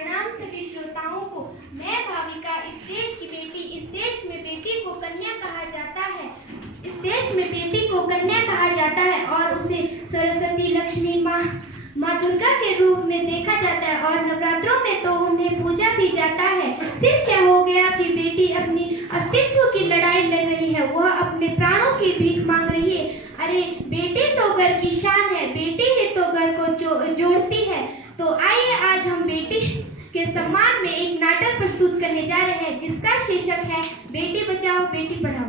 प्रणाम सभी श्रोताओं को। मैं भाविका, इस देश की बेटी। इस देश में बेटी को कन्या कहा जाता है। इस देश में बेटी को कन्या कहा जाता है और उसे सरस्वती, लक्ष्मी, माँ दुर्गा के रूप में देखा जाता है और नवरात्रों में तो उन्हें पूजा भी जाता है। फिर क्या हो गया कि बेटी अपनी अस्तित्व की लड़ाई लड़ रही है, वह अपने प्राणों की भीख मांग रही है। अरे बेटी तो घर की शान है, बेटी ही तो घर को जोड़ती है। तो आइए आज हम बेटी के सम्मान में एक नाटक प्रस्तुत करने जा रहे हैं जिसका शीर्षक है बेटी बचाओ बेटी पढ़ाओ।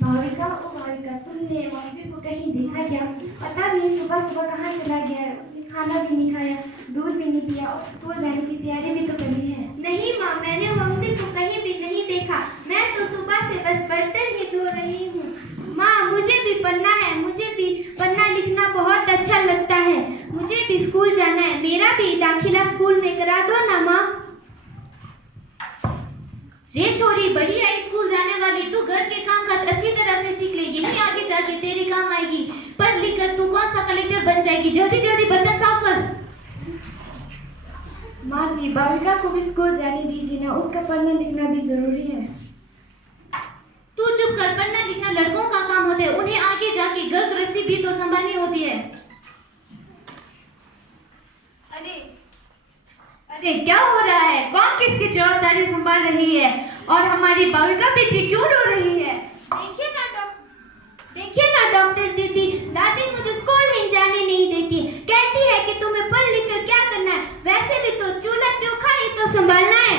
भाविका, ओ भाविका, तुमने मम्मी को कहीं देखा क्या? पता नहीं सुबह सुबह कहाँ चला गया है। उसने खाना भी नहीं खाया, दूध भी नहीं पिया और स्कूल जाने की तैयारी भी तो करनी है। नहीं माँ, मैंने मम्मी को कहीं भी नहीं देखा। मैं तो सुबह से बस बर्तन ही धो रही हूँ। माँ, मुझे भी पढ़ना है, मुझे भी पढ़ना लिखना बहुत अच्छा लगता है। मुझे भी स्कूल जाना है, मेरा भी दाखिला स्कूल में करा दो ना माँ। रे छोरी, बड़ी आई स्कूल जाने वाली, तू घर के काम काज अच्छी तरह से सीख लेगी, नहीं आगे जाके तेरे काम आएगी। पढ़ लिख कर तू कौन सा कलेक्टर बन जाएगी। जल्दी जल्दी बर्तन साफ कर। माँ जी, भाविका को भी स्कूल जाने दीजिए ना, उसका पढ़ना लिखना भी जरूरी है। तू चुप कर, पढ़ना लिखना लड़कों का काम होता है, उन्हें आगे जाके घर गृहस्थी भी तो संभालनी होती है। अरे क्या हो रहा है? कौन किसकी जवाबदारी संभाल रही है? और हमारी भाविका बेटी क्यों रो रही है? देखिए ना डॉक्टर दीदी, दादी मुझे स्कूल ही जाने नहीं देती। कहती है कि तुम्हें पढ़ लिख कर क्या करना है, वैसे भी तो चूल्हा चौखा ही तो संभालना है।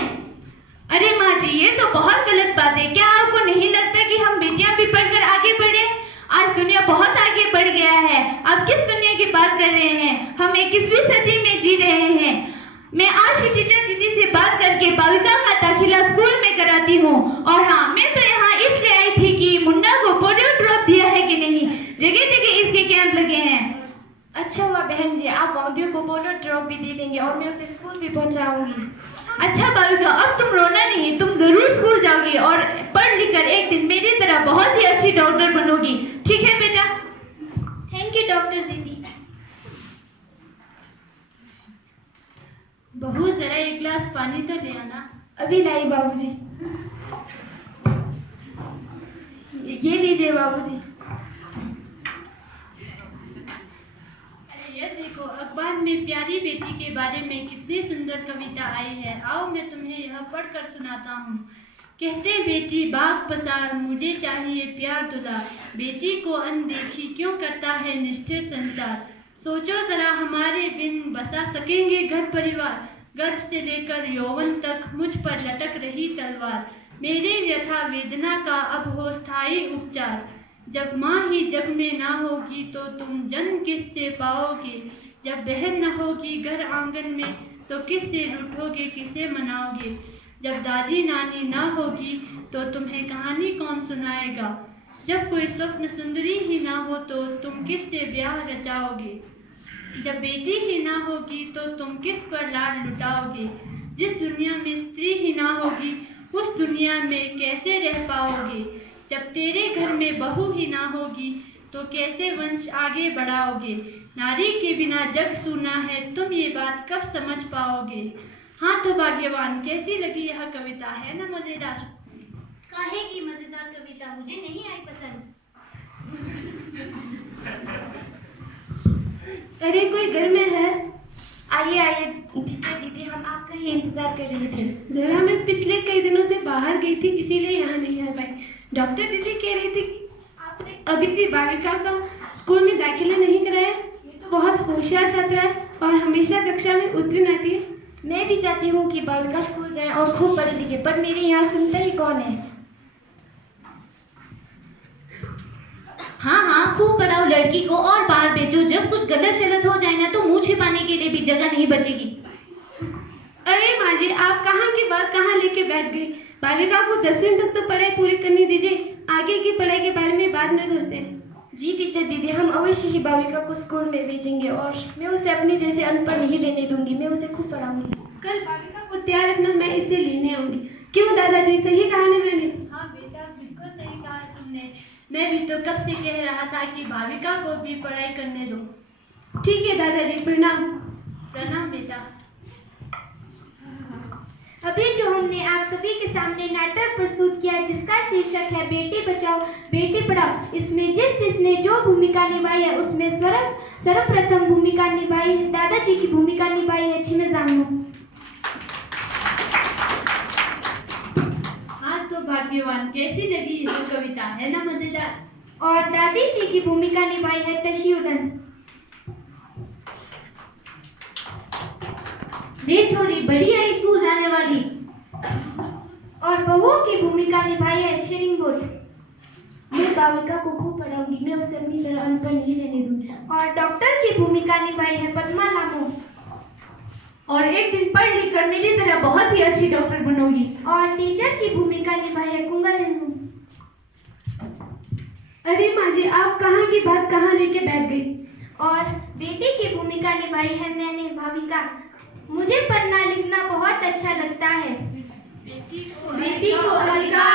अरे माँ जी, ये तो बहुत गलत बात है। क्या आपको नहीं लगता कि हम बेटियां भी पढ़कर आगे बढ़े? आज दुनिया बहुत आगे बढ़ गया है। आप किस दुनिया की बात कर रहे हैं? हम 21वीं सदी में जी रहे हैं। मैं आज ही टीचर दीदी से बात करके भाविका का दाखिला स्कूल में कराती हूँ। और हाँ, मैं तो यहाँ इसलिए आई थी कि मुन्ना को पोलियो ड्रॉप दिया है कि नहीं। जगह जगह इसके कैंप लगे हैं। अच्छा हुआ बहन जी, आप मौदियों को पोलियो ड्रॉप भी दे देंगे और मैं उसे स्कूल भी पहुँचाऊंगी। अच्छा भाविका, अब तुम रोना नहीं, तुम जरूर स्कूल जाओगी और पढ़ लिख कर एक दिन मेरी तरह बहुत ही अच्छी डॉक्टर बनोगी। ठीक है बेटा? थैंक यू डॉक्टर दीदी। बहू, जरा एक गिलास पानी तो ले आना। अभी लाई बाबूजी। ये लीजिए बाबूजी। ये देखो, अखबार में प्यारी बेटी के बारे में कितनी सुंदर कविता आई है। आओ मैं तुम्हें यह पढ़कर सुनाता हूँ। कहते बेटी बाग पसार, मुझे चाहिए प्यार दुलार, बेटी को अनदेखी क्यों करता है निष्ठुर संसार। सोचो जरा, हमारे बिन बसा सकेंगे घर परिवार, गर्भ से लेकर यौवन तक मुझ पर लटक रही तलवार। मेरे व्यथा वेदना का अब हो स्थायी उपचार, जब माँ ही जग में ना होगी तो तुम जन्म किससे पाओगे। जब बहन न होगी घर आंगन में तो किससे रूठोगे, किसे मनाओगे। जब दादी नानी ना होगी तो तुम्हें कहानी कौन सुनाएगा। जब कोई स्वप्न सुंदरी ही ना हो तो तुम किससे ब्याह रचाओगे। जब बेटी ही ना होगी तो तुम किस पर लाड लुटाओगे। जिस दुनिया में स्त्री ही ना होगी उस दुनिया में कैसे रह पाओगे। जब तेरे घर में बहू ही ना होगी तो कैसे वंश आगे बढ़ाओगे। नारी के बिना जग सूना है, तुम ये बात कब समझ पाओगे। हाँ तो भाग्यवान, कैसी लगी यह कविता? है ना मजेदार? काहे की मजेदार कविता, मुझे नहीं आई पसंद। अरे कोई घर में है? आइए आइए टीचर दीदी, हम आपका ही इंतजार कर रहे थे। जरा मैं पिछले कई दिनों से बाहर गई थी, इसीलिए यहाँ नहीं आ पाई। डॉक्टर दीदी कह रही थी कि आपने अभी भी भाविका का स्कूल में दाखिला नहीं कराया। ये तो बहुत होशियार छात्रा है और हमेशा कक्षा में उत्तीर्ण आती है। मैं भी चाहती हूँ कि भाविका स्कूल जाए और खूब पढ़े लिखे, पर मेरे यहाँ सुनता ही कौन है। हाँ हाँ, खूब पढ़ाओ लड़की को और बाहर भेजो। जब कुछ गलत शलत हो जाए ना तो मुंह छिपाने के लिए भी जगह नहीं बचेगी। अरे माँ जी, आप कहाँ की बात कहाँ लेके बैठ गई। भाविका को 10वीं तक तो पढ़ाई पूरी करनी दीजिए, आगे की पढ़ाई के बारे में बाद में सोचते हैं। जी टीचर दीदी, हम अवश्य ही भाविका को स्कूल में भेजेंगे और मैं उसे अपने जैसे अनपढ़ नहीं रहने दूंगी। मैं उसे खूब पढ़ाऊंगी। कल भाविका को तैयार रखना, मैं इसे लेने आऊंगी। क्यों दादाजी, सही कहा ना मैंने? हाँ बेटा, बिल्कुल सही कहा तुमने। मैं भी तो कब से कह रहा था कि भाविका को भी पढ़ाई करने दो। ठीक है दादाजी, प्रणाम। प्रणाम बेटा। अभी जो हमने आप सभी के सामने नाटक प्रस्तुत किया जिसका शीर्षक है बेटी बचाओ बेटी पढ़ाओ, इसमें जिसने जो भूमिका निभाई है उसमें सर्वप्रथम भूमिका निभाई है दादाजी की भूमिका निभाई है छिमे जांगनू। हाँ तो भाग्यवान, कैसी लगी ये कविता, है ना मजेदार? और दादी जी की भूमिका निभाई है तशिउडन। ये छोरी बड़ी है स्कूल जाने वाली। और बहू की भूमिका निभाई है छेरिंगबोट। मैं भाविका को खूब पढ़ाऊंगी, मैं उसे अपनी तरह अनपढ़ नहीं रहने दूंगी। और डॉक्टर की भूमिका निभाई है पद्मा लामो। और एक दिन पढ़ लिख कर मेरी तरह बहुत ही अच्छी डॉक्टर बनोगी। और टीचर की भूमिका निभाई है कुंगा लिंजू। अरे माँ जी, आप कहाँ की बात कहाँ लेके बैठ गई। और बेटी की भूमिका निभाई है मैंने भाविका। मुझे पढ़ना लिखना बहुत अच्छा लगता है। बेटी को अधिकार